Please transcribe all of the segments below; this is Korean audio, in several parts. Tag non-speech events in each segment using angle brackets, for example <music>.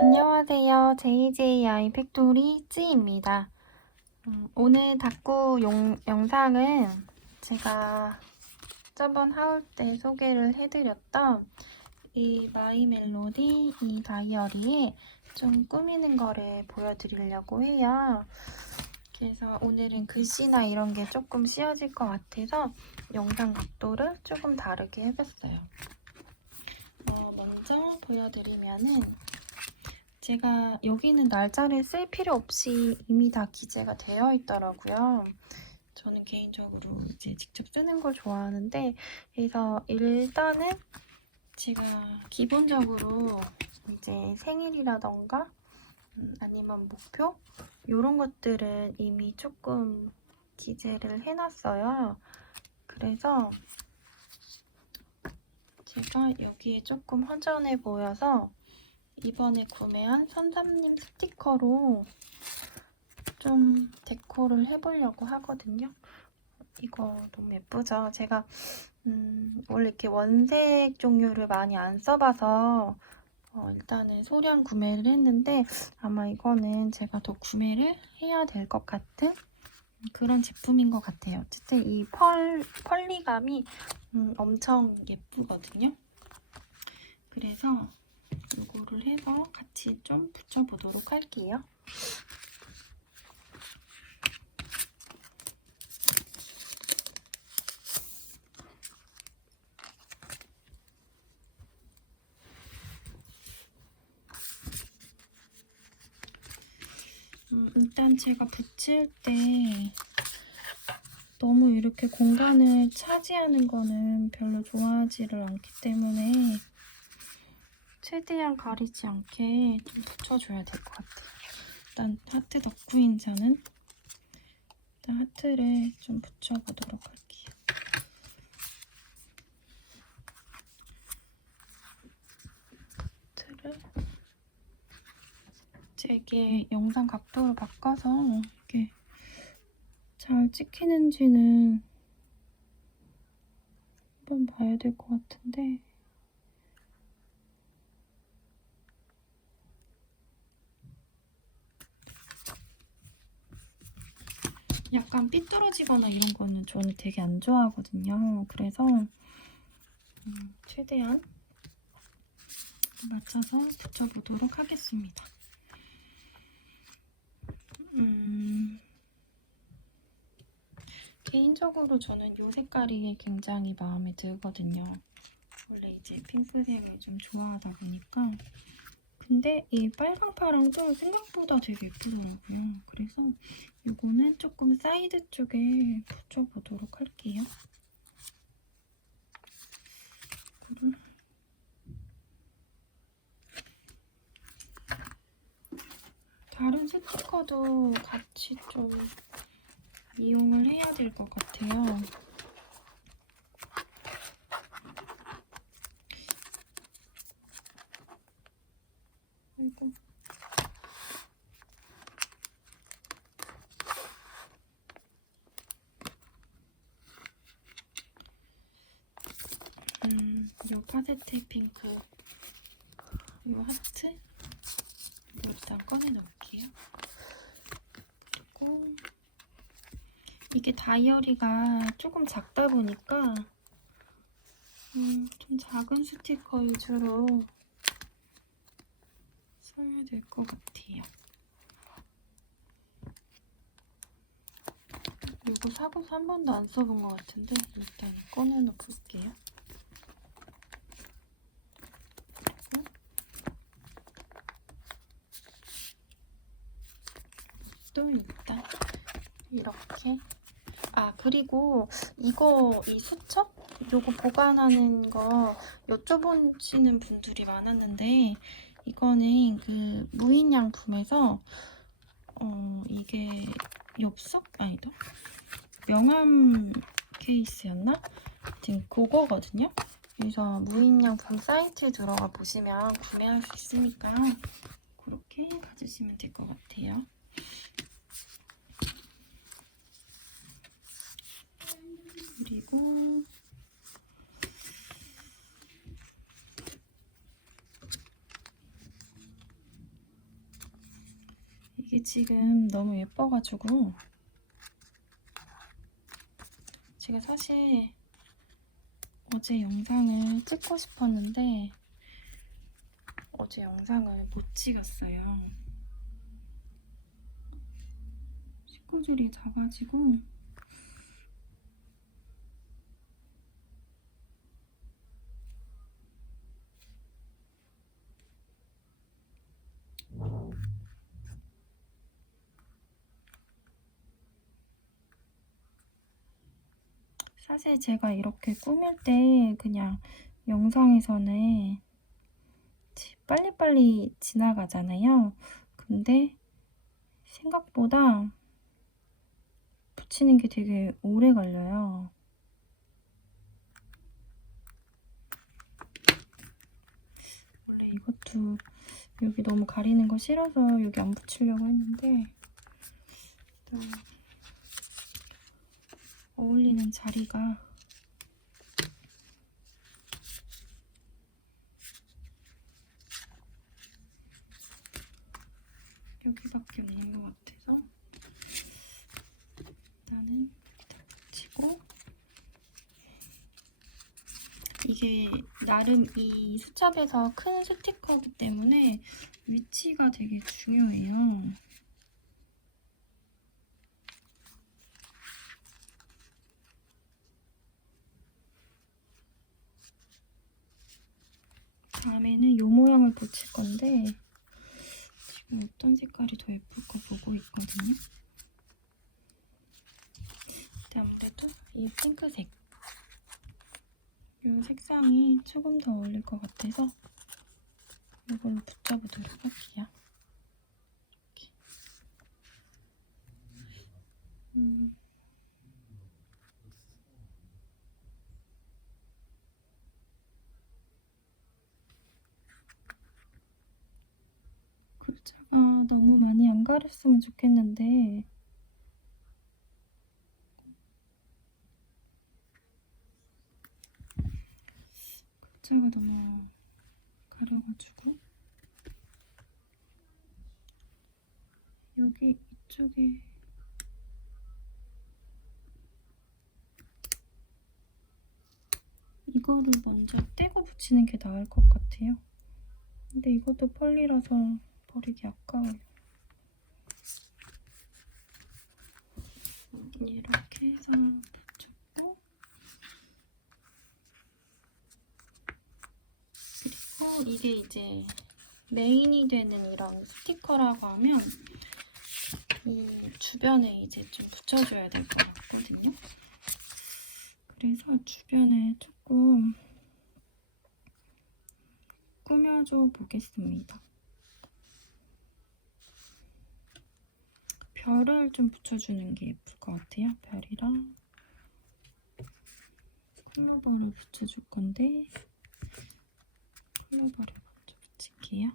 안녕하세요. JJI 팩토리 찌입니다. 음, 오늘 닭구 용, 영상은 제가 저번 하울 때 소개를 해드렸던 이 마이 멜로디 이 다이어리에 좀 꾸미는 거를 보여드리려고 해요. 그래서 오늘은 글씨나 이런 게 조금 씌워질 것 같아서 영상 각도를 조금 다르게 해봤어요. 어, 먼저 보여드리면은 제가 여기는 날짜를 쓸 필요 없이 이미 다 기재가 되어 있더라고요. 저는 개인적으로 이제 직접 쓰는 걸 좋아하는데 그래서 일단은 제가 기본적으로 이제 생일이라던가 음, 아니면 목표 이런 것들은 이미 조금 기재를 해놨어요. 그래서 제가 여기에 조금 허전해 보여서 이번에 구매한 선삼님 스티커로 좀 데코를 해보려고 하거든요. 이거 너무 예쁘죠? 제가 음, 원래 이렇게 원색 종류를 많이 안 써봐서 어, 일단은 소량 구매를 했는데 아마 이거는 제가 더 구매를 해야 될 것 같은 그런 제품인 것 같아요. 어쨌든 이 펄, 펄리감이 음, 엄청 예쁘거든요. 그래서 이거를 해서 같이 좀 붙여보도록 할게요. 음, 일단 제가 붙일 때 너무 이렇게 공간을 차지하는 거는 별로 좋아하지를 않기 때문에 최대한 가리지 않게 좀 붙여줘야 될 것 같아요. 일단 하트 덕후인 자는 일단 하트를 좀 붙여보도록 할게요. 하트를 제게 영상 각도를 바꿔서 이렇게 잘 찍히는지는 한번 봐야 될 것 같은데 약간 삐뚤어지거나 이런 거는 저는 되게 안 좋아하거든요. 그래서 음, 최대한 맞춰서 붙여보도록 하겠습니다. 음, 개인적으로 저는 이 색깔이 굉장히 마음에 들거든요. 원래 이제 핑크색을 좀 좋아하다 보니까 근데 이 빨강파랑도 생각보다 되게 예쁘더라고요. 그래서 이거는 조금 사이드 쪽에 붙여보도록 할게요. 음. 다른 스티커도 같이 좀 이용을 해야 될 것 같아요. 아이고. 음, 요 파세트 핑크, 요 하트, 이거 일단 꺼내 놓을게요. 그리고 이게 다이어리가 조금 작다 보니까 음, 좀 작은 스티커 위주로 써야 될 것 같아요. 이거 사고서 한 번도 안 써본 것 같은데 일단 꺼내놓 볼게요. 또 일단 이렇게 아 그리고 이거 이 수첩 요거 보관하는 거 여쭤보시는 분들이 많았는데 이거는 그 무인양품에서 어 이게 엽석 아니다 명함 케이스였나? 지금 그거거든요. 그래서 무인양품 사이트에 들어가 보시면 구매할 수 있으니까 그렇게 가주시면 될 것 같아요. 그리고 이게 지금 너무 예뻐가지고 제가 사실 어제 영상을 찍고 싶었는데 어제 영상을 못 찍었어요. 식구들이 자가지고 사실 제가 이렇게 꾸밀 때 그냥 영상에서는 빨리빨리 지나가잖아요. 근데 생각보다 붙이는 게 되게 오래 걸려요. 원래 이것도 여기 너무 가리는 거 싫어서 여기 안 붙이려고 했는데 일단 어울리는 자리가 여기밖에 없는 것 같아서 여기다 붙이고 이게 나름 이 수첩에서 큰 스티커이기 때문에 위치가 되게 중요해요. 다음에는 이 모양을 붙일 건데 지금 어떤 색깔이 더 예쁠까 보고 있거든요. 근데 아무래도 이 핑크색 이 색상이 조금 더 어울릴 것 같아서 이걸로 붙여보도록 할게요. 이렇게. 음. 글자가 너무 많이 안 가렸으면 좋겠는데 글자가 너무 가려가지고 여기 이쪽에 이거를 먼저 떼고 붙이는 게 나을 것 같아요. 근데 이것도 펄리라서 버리기 아까워요. 이렇게 해서 붙였고 그리고 이게 이제 메인이 되는 이런 스티커라고 하면 이 주변에 이제 좀 붙여줘야 될 것 같거든요. 그래서 주변에 조금 꾸며줘 보겠습니다. 별을 좀 붙여주는 게 예쁠 것 같아요. 별이랑 컬러바를 붙여줄 건데 컬러바를 먼저 붙일게요.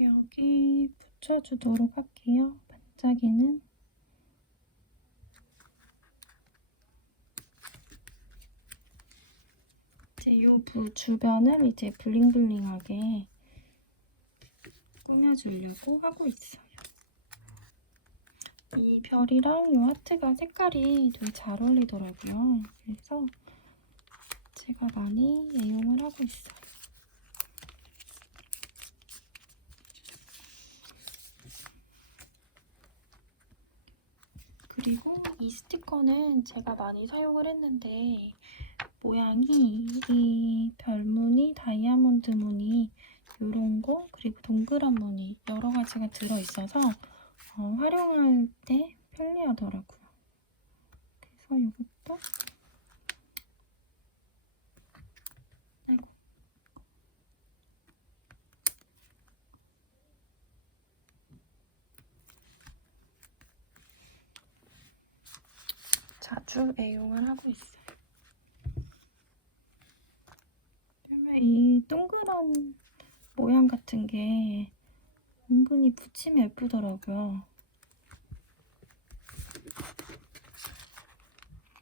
여기 붙여주도록 할게요. 반짝이는 이제 이 주변을 이제 블링블링하게 꾸며주려고 하고 있어요. 이 별이랑 이 하트가 색깔이 되게 잘 어울리더라고요. 그래서 제가 많이 애용을 하고 있어요. 그리고 이 스티커는 제가 많이 사용을 했는데 모양이 이 별무늬, 다이아몬드 무늬 이런 거 그리고 동그란 무늬 여러 가지가 들어있어서 어, 활용할 때 편리하더라고요. 그래서 이것도 자주 애용을 하고 있어요. 그러면 이 동그란 모양 같은 게 은근히 붙이면 예쁘더라고요.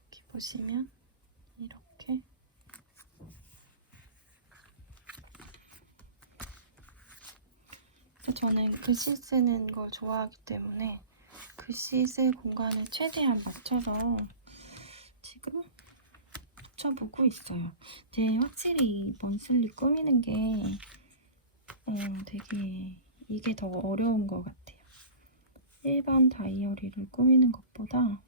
이렇게 보시면 이렇게 저는 글씨 쓰는 걸 좋아하기 때문에 글씨 쓸 공간을 최대한 맞춰서 지금 붙여보고 있어요. 이제 확실히 먼슬리 꾸미는 게 어, 되게 이게 더 어려운 것 같아요. 일반 다이어리를 꾸미는 것보다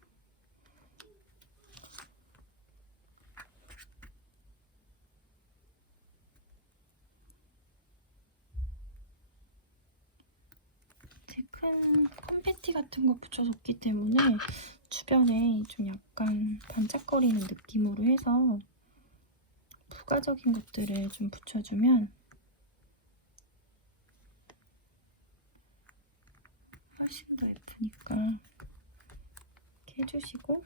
큰 컴패티 같은 거 붙여줬기 때문에 주변에 좀 약간 반짝거리는 느낌으로 해서 부가적인 것들을 좀 붙여주면 훨씬 더 예쁘니까 이렇게 해주시고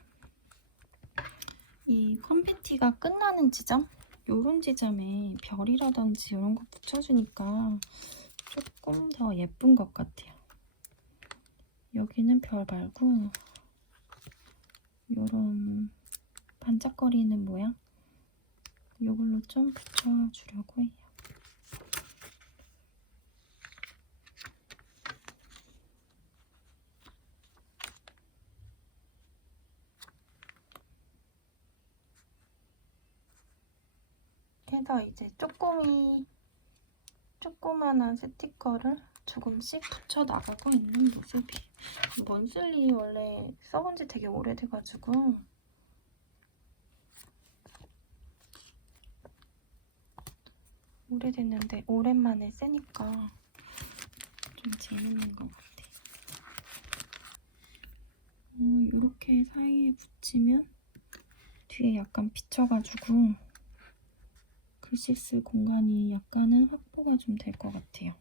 이 컴패티가 끝나는 지점? 요런 지점에 별이라든지 이런 거 붙여주니까 조금 더 예쁜 것 같아요. 여기는 별 말고 요런 반짝거리는 모양 이걸로 좀 붙여주려고 해요. 해서 이제 쪼꼬미 조그만한 스티커를 조금씩 붙여 나가고 있는 모습이. 먼슬리 원래 써본 지 되게 오래돼가지고 오래됐는데 오랜만에 쓰니까 좀 재밌는 것 같아요. 어, 이렇게 사이에 붙이면 뒤에 약간 비쳐가지고 글씨 쓸 공간이 약간은 확보가 좀 될 것 같아요.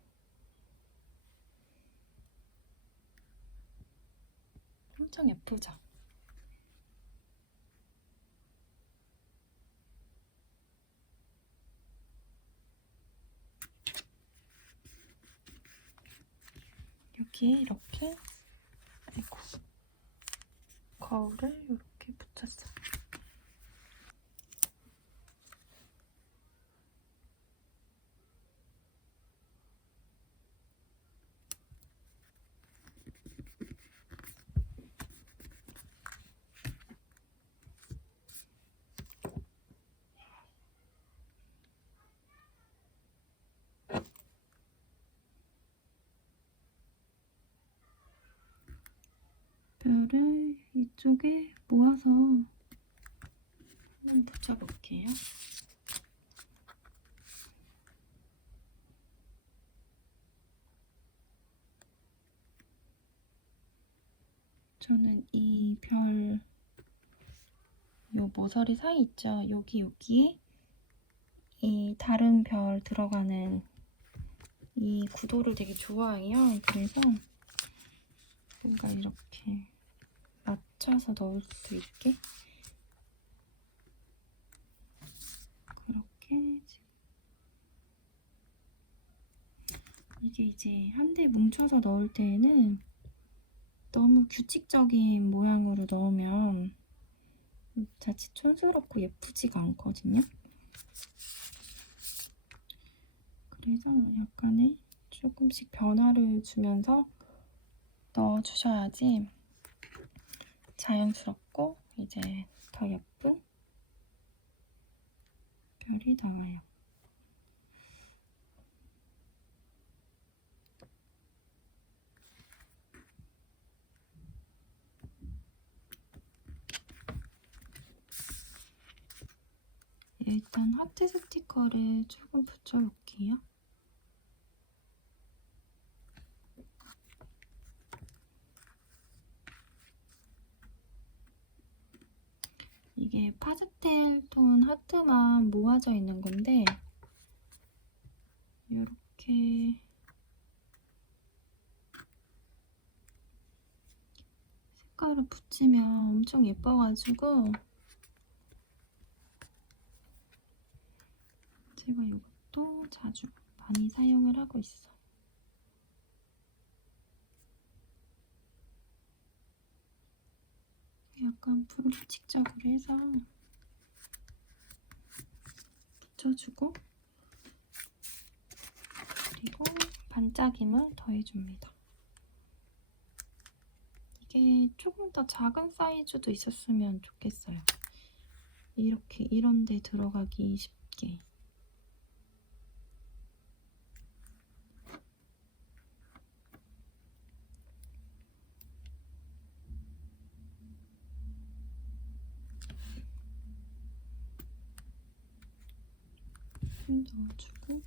엄청 예쁘죠? 여기에 이렇게 아이고 거울을 이렇게 붙였어요. 별을 이쪽에 모아서 한번 붙여볼게요. 저는 이 별, 요 모서리 사이 있죠? 여기, 여기. 이 다른 별 들어가는 이 구도를 되게 좋아해요. 그래서 뭔가 이렇게 맞춰서 넣을 수 있게 그렇게 이게 이제 한데 뭉쳐서 넣을 때에는 너무 규칙적인 모양으로 넣으면 자칫 촌스럽고 예쁘지가 않거든요. 그래서 약간의 조금씩 변화를 주면서 넣어주셔야지 자연스럽고 이제 더 예쁜 별이 나와요. 일단 하트 스티커를 조금 붙여볼게요. 이게 파스텔 톤 하트만 모아져 있는 건데 이렇게 색깔을 붙이면 엄청 예뻐가지고 제가 이것도 자주 많이 사용을 하고 있어. 약간 불규칙적으로 해서 붙여주고 그리고 반짝임을 더해줍니다. 이게 조금 더 작은 사이즈도 있었으면 좋겠어요. 이렇게 이런 데 들어가기 쉽게. 좀 넣어주고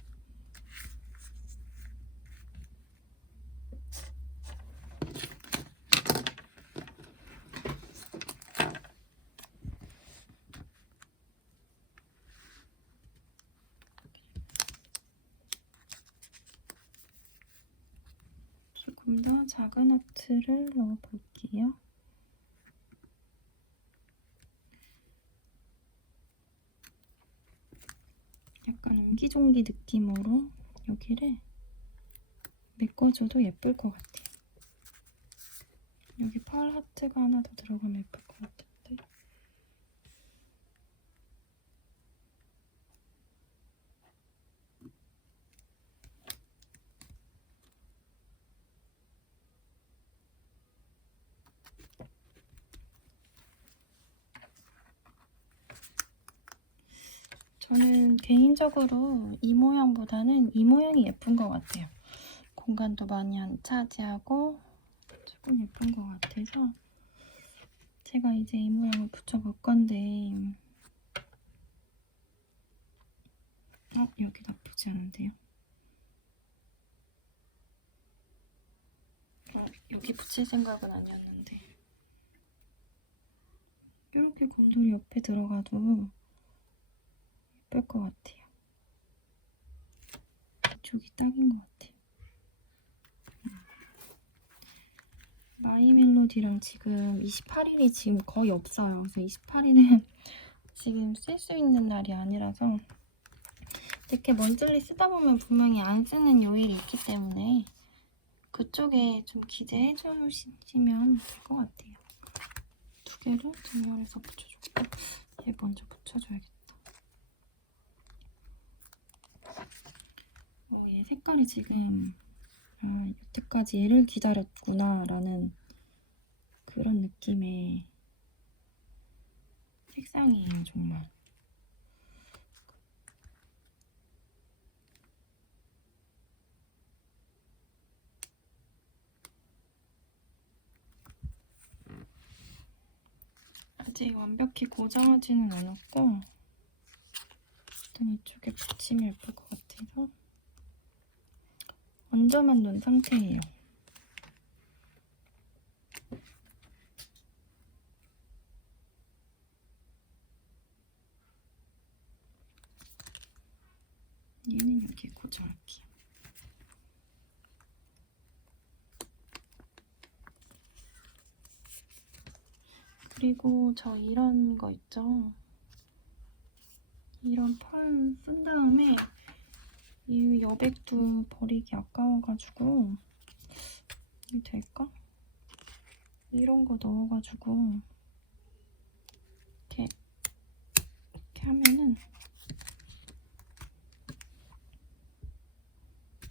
조금 더 작은 하트를 넣어볼게요. 옹기종기 느낌으로 여기를 메꿔줘도 예쁠 것 같아요. 여기 펄 하트가 하나 더 들어가면 예쁠 것 같은데. 저는 개인적으로 이 모양보다는 이 모양이 예쁜 것 같아요. 공간도 많이 안 차지하고 조금 예쁜 것 같아서 제가 이제 이 모양을 붙여볼 건데 어? 여기 나쁘지 않은데요? 어, 여기 붙일 생각은 아니었는데 이렇게 곰돌이 옆에 들어가도 예쁠 것 같아요. 이쪽이 딱인 것 같아요. 음. 마이 멜로디랑 지금 28일이 지금 거의 없어요. 그래서 28일은 <laughs> 지금 쓸 수 있는 날이 아니라서 이렇게 먼슬리 쓰다 보면 분명히 안 쓰는 요일이 있기 때문에 그쪽에 좀 기대해 주시면 될 것 같아요. 두 개를 등렬해서 붙여줬고 얘 먼저 붙여줘야겠다. 어, 얘 색깔이 지금 아, 여태까지 얘를 기다렸구나 라는 그런 느낌의 색상이에요 정말. 아직 완벽히 고정하지는 않았고 일단 이쪽에 붙이면 예쁠 것 같아서 얹어만 놓은 상태예요. 얘는 여기에 고정할게요. 그리고 저 이런 거 있죠? 이런 펄 쓴 다음에 이 여백도 버리기 아까워가지고 이 될까? 이런 거 넣어가지고 이렇게 이렇게 하면은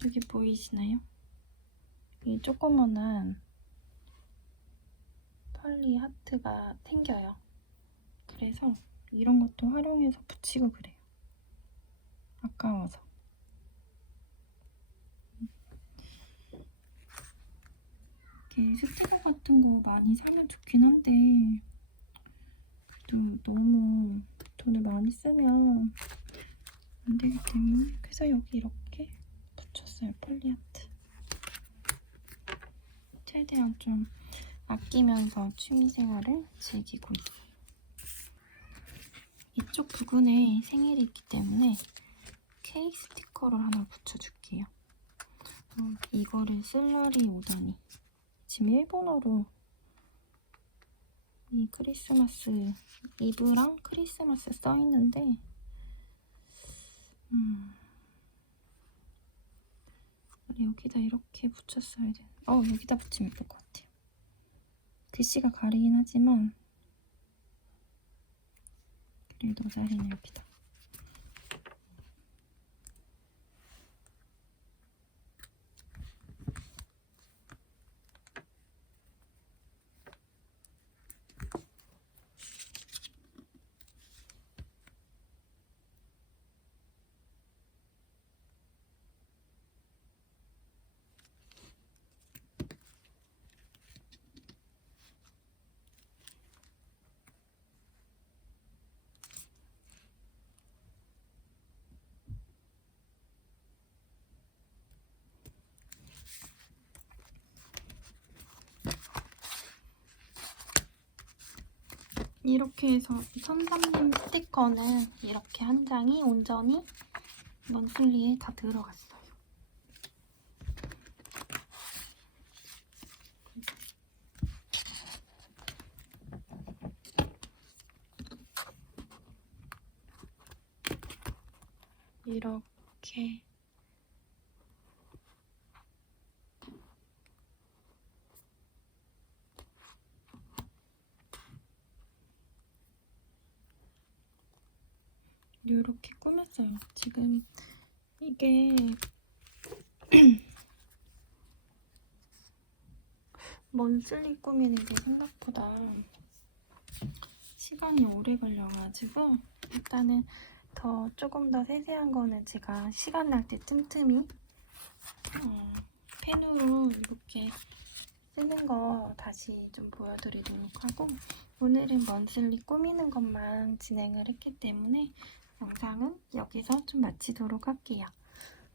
여기 보이시나요? 이 조그만한 펄리 하트가 생겨요. 그래서 이런 것도 활용해서 붙이고 그래요. 아까워서. 이렇게 스티커 같은 거 많이 사면 좋긴 한데 그래도 너무 돈을 많이 쓰면 안 되기 때문에 그래서 여기 이렇게 붙였어요. 폴리아트. 최대한 좀 아끼면서 취미생활을 즐기고 있어요. 이쪽 부분에 생일이 있기 때문에 케이크 스티커를 하나 붙여줄게요. 어, 이거를 쓸 날이 오다니. 지금 일본어로 이 크리스마스 이브랑 크리스마스 써있는데 음, 여기다 이렇게 붙였어야 돼. 어 여기다 붙이면 예쁠 것 같아요. 글씨가 가리긴 하지만 그래도 자리는 여기다. 이렇게 해서 선삼님 스티커는 이렇게 한 장이 온전히 먼슬리에 다 들어갔어요. 이렇게 이렇게 꾸몄어요. 지금 이게 <clears throat> 먼슬리 꾸미는 게 생각보다 시간이 오래 걸려가지고 일단은 더 조금 더 세세한 거는 제가 시간 날 때 틈틈이 어, 펜으로 이렇게 쓰는 거 다시 좀 보여드리도록 하고 오늘은 먼슬리 꾸미는 것만 진행을 했기 때문에 영상은 여기서 좀 마치도록 할게요.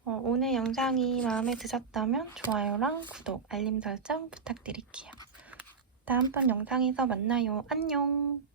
어, 오늘 영상이 마음에 드셨다면 좋아요랑 구독, 알림 설정 부탁드릴게요. 다음번 영상에서 만나요. 안녕!